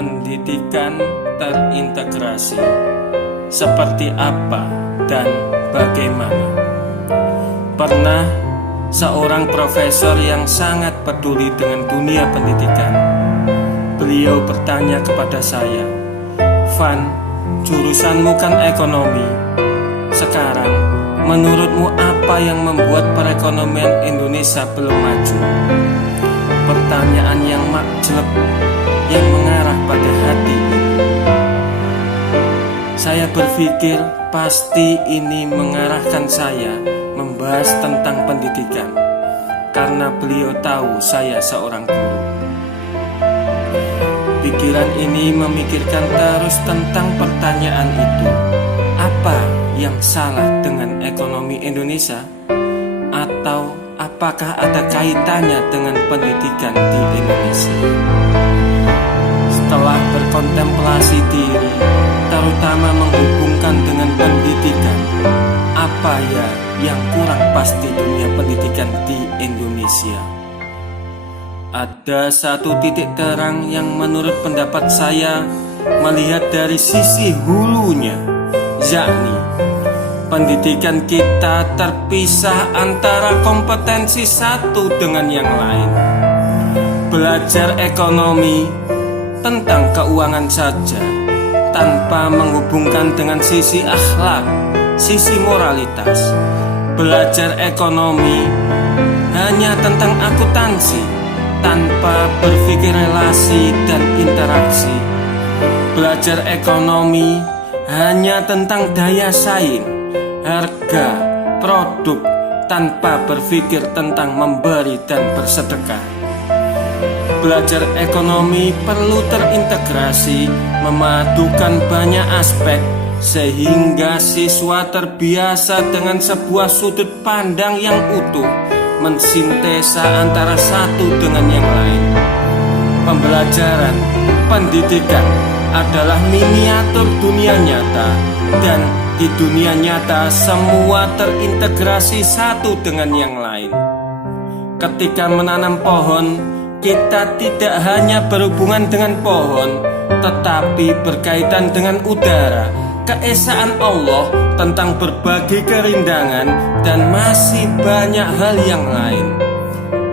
pendidikan terintegrasi seperti apa dan bagaimana. Pernah seorang profesor yang sangat peduli dengan dunia pendidikan, beliau bertanya kepada saya, "Van, jurusanmu kan ekonomi. Sekarang, menurutmu apa yang membuat perekonomian Indonesia belum maju?" Pertanyaan yang makjleb, yang mengarah pada hati. Saya berpikir pasti ini mengarahkan saya membahas tentang pendidikan, karena beliau tahu saya seorang guru. Pikiran ini memikirkan terus tentang pertanyaan itu. Apa yang salah dengan ekonomi Indonesia? Atau apakah ada kaitannya dengan pendidikan di Indonesia? Setelah berkontemplasi diri, terutama menghubungkan dengan pendidikan, apa ya yang kurang pas di dunia pendidikan di Indonesia? Ada satu titik terang yang menurut pendapat saya melihat dari sisi hulunya, yakni pendidikan kita terpisah antara kompetensi satu dengan yang lain. Belajar ekonomi tentang keuangan saja tanpa menghubungkan dengan sisi akhlak, sisi moralitas. Belajar ekonomi hanya tentang akuntansi tanpa berpikir relasi dan interaksi. Belajar ekonomi hanya tentang daya saing, harga, produk tanpa berpikir tentang memberi dan bersedekah. Belajar ekonomi perlu terintegrasi, memadukan banyak aspek sehingga siswa terbiasa dengan sebuah sudut pandang yang utuh, mensintesa antara satu dengan yang lain. Pembelajaran pendidikan adalah miniatur dunia nyata, dan di dunia nyata semua terintegrasi satu dengan yang lain. Ketika menanam pohon, kita tidak hanya berhubungan dengan pohon, tetapi berkaitan dengan udara, keesaan Allah, tentang berbagai kerindangan, dan masih banyak hal yang lain.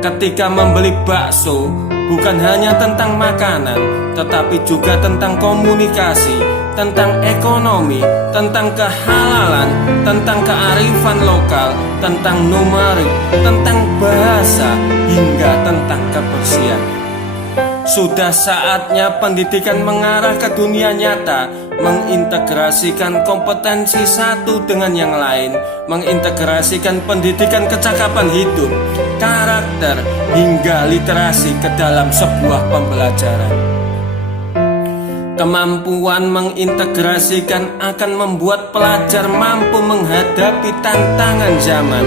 Ketika membeli bakso, bukan hanya tentang makanan, tetapi juga tentang komunikasi, tentang ekonomi, tentang kehalalan, tentang kearifan lokal, tentang numerik, tentang bahasa, hingga tentang kebersihan. Sudah saatnya pendidikan mengarah ke dunia nyata, mengintegrasikan kompetensi satu dengan yang lain, mengintegrasikan pendidikan kecakapan hidup, karakter, hingga literasi ke dalam sebuah pembelajaran. Kemampuan mengintegrasikan akan membuat pelajar mampu menghadapi tantangan zaman.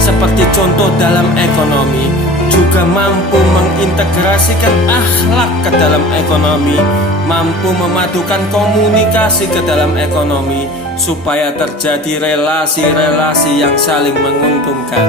Seperti contoh dalam ekonomi, juga mampu mengintegrasikan akhlak ke dalam ekonomi, mampu memadukan komunikasi ke dalam ekonomi, supaya terjadi relasi-relasi yang saling menguntungkan.